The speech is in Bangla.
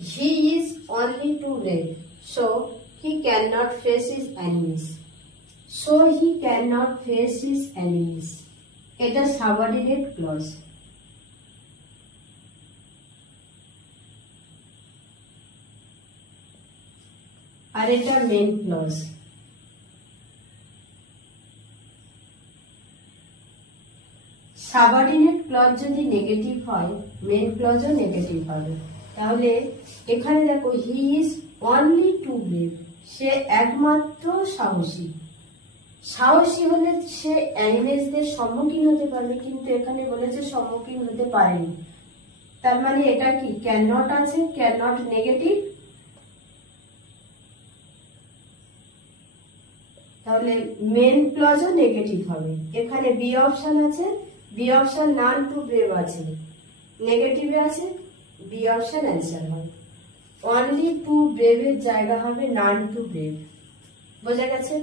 He is only too brave, so he cannot face his enemies. So he cannot face his enemies. এটা subordinate clause. আর এটা main clause. সাবঅর্ডিনেট ক্লজ যদি নেগেটিভ হয় মেন ক্লজও নেগেটিভ হবে। তাহলে এখানে দেখো he is only to brave, সে একমাত্র সাহসী। সাহসী হলে সে অ্যানিমেলসদের সম্মুখীন হতে পারবে, কিন্তু এখানে বলেছে সম্মুখীন হতে পারেনি। তার মানে এটা কি ক্যান নট আছে, ক্যান নট নেগেটিভ, তাহলে মেন ক্লজও নেগেটিভ হবে। এখানে বি অপশন আছে, B option none too brave আছে, নেগেটিভে আছে, বি অপশন অ্যান্সার হবে। অনলি টু ব্রেভের জায়গা হবে নান টু ব্রেভ। বোঝা গেছে?